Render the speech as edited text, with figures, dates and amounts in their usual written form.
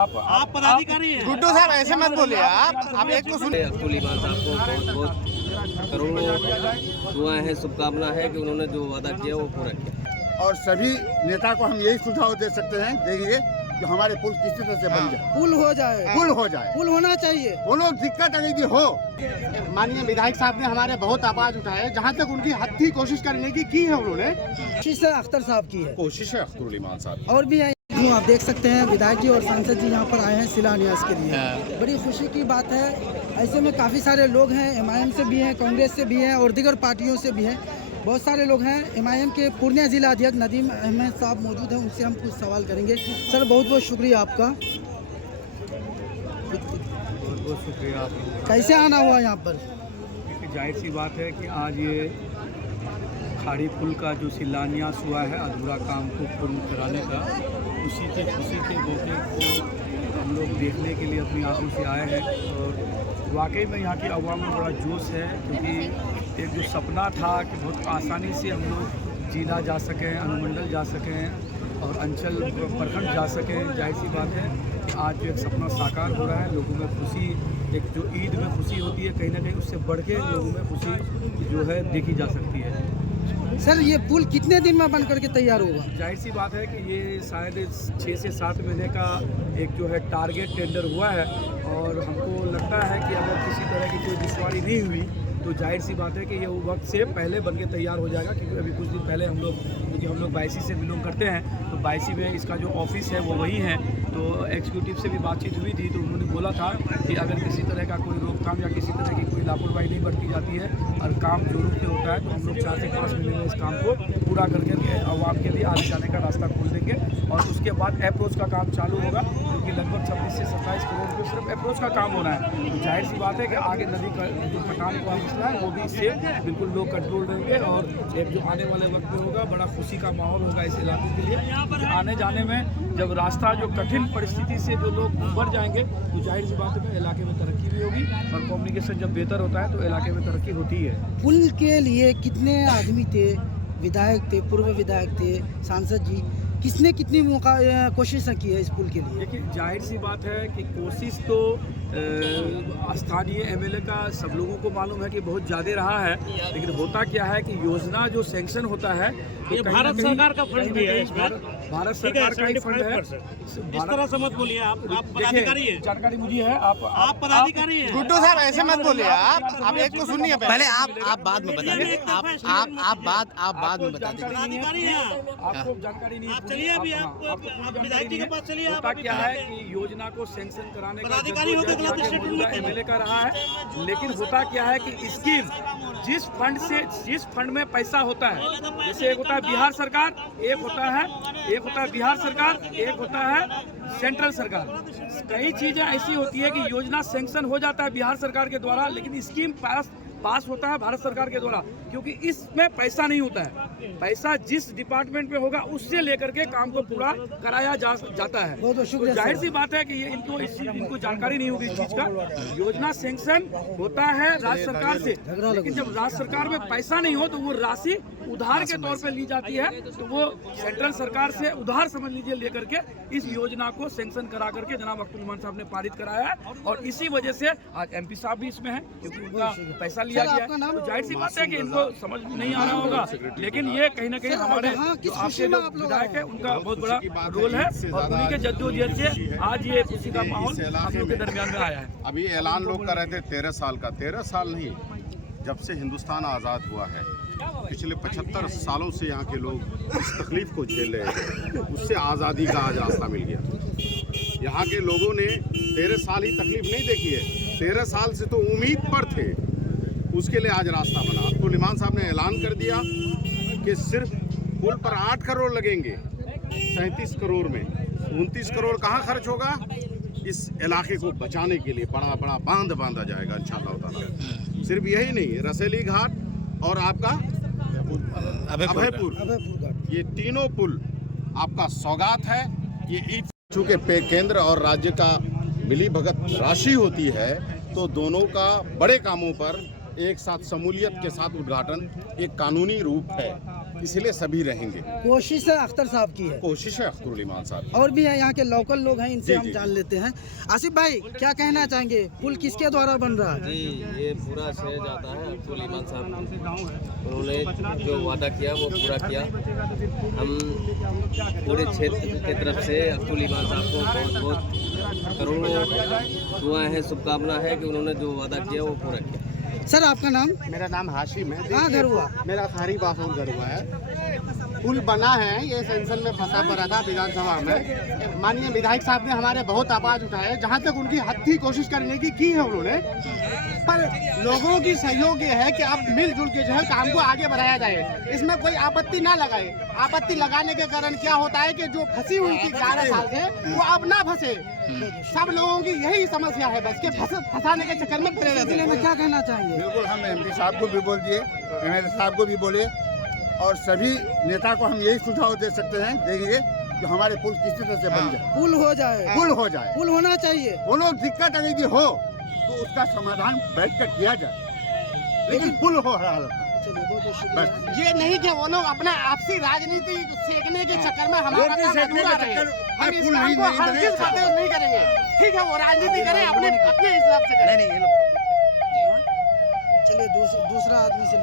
आप पदाधिकारी हैं। गुड्डू साहब ऐसे मत बोलिए आप एक तो सुनिए। अब्दुल ईमान साहब को बहुत बहुत करोड़ों दुआएं हैं, शुभकामना है कि उन्होंने जो वादा किया वो पूरा किया। और सभी नेता को हम यही सुझाव दे सकते हैं, देखिए कि हमारे पुल किसी तरह से बन जाए, पुल हो जाए, पुल होना चाहिए। वो लोग दिक्कत अगर यदि हो, माननीय विधायक साहब ने हमारे बहुत आवाज उठाए, जहाँ तक उनकी हद थी कोशिश करने की है उन्होंने। कोशिश अख्तर साहब की है, कोशिश है अब्दुल ईमान साहब और भी है। आप देख सकते हैं विधायक जी और सांसद जी यहाँ पर आए हैं शिलान्यास के लिए। बड़ी खुशी की बात है। ऐसे में काफ़ी सारे लोग हैं, MIM से भी हैं, कांग्रेस से भी हैं और दीगर पार्टियों से भी हैं। बहुत सारे लोग हैं। MIM के पूर्णिया जिला अध्यक्ष नदीम अहमद साहब मौजूद हैं, उनसे हम कुछ सवाल करेंगे। सर बहुत बहुत शुक्रिया आपका। बहुत बहुत शुक्रिया आपका। कैसे आना हुआ यहाँ पर? जाहिर सी बात है कि आज ये खाड़ी पुल का जो शिलान्यास हुआ है, अधूरा काम को पूर्ण कराने का, खुशी के मौके को हम लोग देखने के लिए अपनी आंखों से आए हैं। और वाकई में यहाँ की आवाम में बड़ा जोश है, क्योंकि एक जो सपना था कि बहुत आसानी से हम लोग जिला जा सकें, अनुमंडल जा सकें और अंचल प्रखंड जा सकें। जाहिर सी बात है कि आज जो एक सपना साकार हो रहा है, लोगों में खुशी, एक जो ईद में खुशी होती है, कहीं ना कहीं उससे बढ़ के लोगों में खुशी जो है देखी जा सकती है। सर ये पुल कितने दिन में बन करके तैयार होगा? जाहिर सी बात है कि ये शायद 6 से 7 महीने का एक जो है टारगेट टेंडर हुआ है, और हमको लगता है कि अगर किसी तरह की कोई दुश्वारी नहीं हुई तो जाहिर सी बात है कि ये वक्त से पहले बन के तैयार हो जाएगा। क्योंकि अभी कुछ दिन पहले हम लोग 22 से बिलोंग करते हैं, तो 22 में इसका जो ऑफिस है वो वही है। तो एग्जीक्यूटिव से भी बातचीत हुई थी, तो उन्होंने बोला था कि अगर किसी तरह का कोई रोकथाम या किसी तरह की कोई लापरवाही नहीं बरती जाती है और काम जो रूप में होता है, तो हम लोग 4 से 5 महीने में इस काम को पूरा करके आवाम के लिए आने जाने का रास्ता खोल देंगे। और उसके बाद अप्रोच का काम चालू होगा, क्योंकि लगभग 26 से 27 करोड़ रुपये सिर्फ अप्रोच का काम होना है। तो जाहिर सी बात है कि आगे नदी का जो कटान का मसला है वो भी इससे बिल्कुल लोग कंट्रोल रहेंगे, और एक जो आने वाले वक्त में होगा बड़ा खुशी का माहौल होगा इस इलाके के लिए। आने जाने में जब रास्ता जो कठिन परिस्थिति से जो लोग उबर जाएंगे, तो जाहिर सी बात है इलाके में तरक्की भी होगी, और कम्युनिकेशन जब बेहतर होता है तो इलाके में तरक्की होती है। पुल के लिए कितने आदमी थे? विधायक थे, पूर्व विधायक थे, सांसद जी, किसने कितनी कोशिश की है इस पुल के लिए? देखिए जाहिर सी बात है कि कोशिश तो स्थानीय MLA का सब लोगों को मालूम है कि बहुत ज़्यादा रहा है, लेकिन होता क्या है कि योजना जो सैंक्शन होता है तो ये भारत सरकार का फंड भी है इसमें। भारत सरकार का ही फंड है। इस तरह से मत बोलिए, आप पदाधिकारी हैं। जानकारी मुझे है। आप पदाधिकारी हैं। गुड्डू साहब ऐसे मत बोलिए आप एक तो सुनिए पहले। आप बाद में बता देंगे, आप बाद में बता देंगे। पदाधिकारी हैं। आपको जानकारी नहीं, आप चलिए अभी आप विधायक जी के पास चलिए। होता क्या है कि योजना को सैंक्शन कराने का पदाधिकारी होकर गलत स्टेटमेंट मत करिए। MLA का रहा है, लेकिन होता क्या है कि स्कीम जिस फंड में पैसा होता है, जैसे एक होता है बिहार सरकार, एक होता है बिहार सरकार, एक होता है सेंट्रल सरकार। कई चीजें ऐसी होती है कि योजना सैंक्शन हो जाता है बिहार सरकार के द्वारा, लेकिन स्कीम पास होता है भारत सरकार के द्वारा, क्योंकि इसमें पैसा नहीं होता है। पैसा जिस डिपार्टमेंट में होगा उससे लेकर के काम को पूरा कराया जाता है। तो जाहिर सी बात है कि ये इनको जानकारी नहीं होगी इस चीज का। योजना सैंक्शन होता है राज्य सरकार से, लेकिन जब राज्य सरकार में पैसा नहीं हो तो वो राशि उधार के तौर पे ली जाती है, तो वो सेंट्रल सरकार से उधार समझ लीजिए लेकर के इस योजना को सैंक्शन करा करके जनाब अब्दुल ईमान साहब ने पारित कराया है। और इसी वजह से आज MP साहब भी इसमें हैं, क्योंकि उनका पैसा लिया गया है। तो जाहिर सी बात है कि इनको समझ नहीं आ रहा होगा, लेकिन ये कहीं ना कहीं हमारे जो आपके जो विधायक है उनका बहुत बड़ा रोल है, और उन्हीं के जद्दोजहद से आज ये खुशी का माहौल हम लोग के दरमियान में आया है। अभी ऐलान लोग कर रहे थे 13 साल का। 13 साल नहीं, जब से हिंदुस्तान आज़ाद हुआ है पिछले 75 सालों से यहाँ के लोग इस तकलीफ को झेल रहे थे, उससे आज़ादी का आज रास्ता मिल गया। यहाँ के लोगों ने 13 साल ही तकलीफ नहीं देखी है, 13 साल से तो उम्मीद पर थे, उसके लिए आज रास्ता बना। अब्दुल ईमान साहब ने ऐलान कर दिया कि सिर्फ पुल पर 8 करोड़ लगेंगे 37 करोड़ में। 29 करोड़ कहाँ खर्च होगा? इस इलाके को बचाने के लिए बड़ा बड़ा बांध बांधा जाएगा इंशाअल्लाह ताला। सिर्फ यही नहीं, रसेली घाट और आपका अभयपुर, ये तीनों पुल आपका सौगात है। ये ईद चूँकि केंद्र और राज्य का मिली भगत राशि होती है, तो दोनों का बड़े कामों पर एक साथ शमूलियत के साथ उद्घाटन एक कानूनी रूप है। इसलिए सभी रहेंगे। कोशिश है अख्तर साहब की है, कोशिश है अख्तरुल ईमान साहब। और भी है यहाँ के लोकल लोग हैं, इनसे जी, हम जी। जान लेते हैं। आसिफ भाई क्या कहना चाहेंगे, पुल किसके द्वारा बन रहा है? जी ये पूरा श्रेय जाता है अब्दुल ईमान साहब को। उन्होंने जो वादा किया वो पूरा किया। हम पूरे क्षेत्र की तरफ से अब्दुल ईमान साहब को बहुत बहुत करोड़ों दुआएं हैं, शुभकामना है कि उन्होंने जो वादा किया वो पूरा किया। सर आपका नाम? मेरा नाम हाशिम है। कहाँ घर हुआ? मेरा खारी बासों घर हुआ है। पुल बना है, ये सेंसन में फंसा पड़ा था विधानसभा में। माननीय विधायक साहब ने हमारे बहुत आवाज उठाए, जहाँ तक उनकी हद थी कोशिश करने की है उन्होंने। पर लोगों की सहयोग ये है कि अब मिलजुल के जो है काम को आगे बढ़ाया जाए, इसमें कोई आपत्ति ना लगाए। आपत्ति लगाने के कारण क्या होता है कि जो फंसी हुई थी 11 साल से वो अब ना फंसे। सब लोगों की यही समस्या है बस के फंसाने के चक्कर में पड़े रहते जिले हैं। में क्या कहना चाहेंगे? बिल्कुल, हम एमपी साहब को भी बोल दिए, एमएलए साहब को भी बोले, और सभी नेता को हम यही सुझाव दे सकते हैं, देंगे कि हमारे पुल किसी तरह से बन जाए, पुल हो जाए, पुल हो जाए। पुल होना चाहिए। वो लोग दिक्कत अगर यदि हो तो उसका समाधान बैठकर किया जाए, लेकिन पुल हो हर हालत में। चलिए बहुत बहुत शुक्रिया। बस ये नहीं कि वो लोग अपना आपसी राजनीति सेकने के चक्कर में हमारा रोटी काम सेकने अधूरा के रहे। चक्कर हम में इस पुल काम नहीं- को नहीं- हर नहीं- किस बातें नहीं करेंगे। ठीक है, वो राजनीति करें अपने हिसाब से करें। चलिए दूसरा आदमी से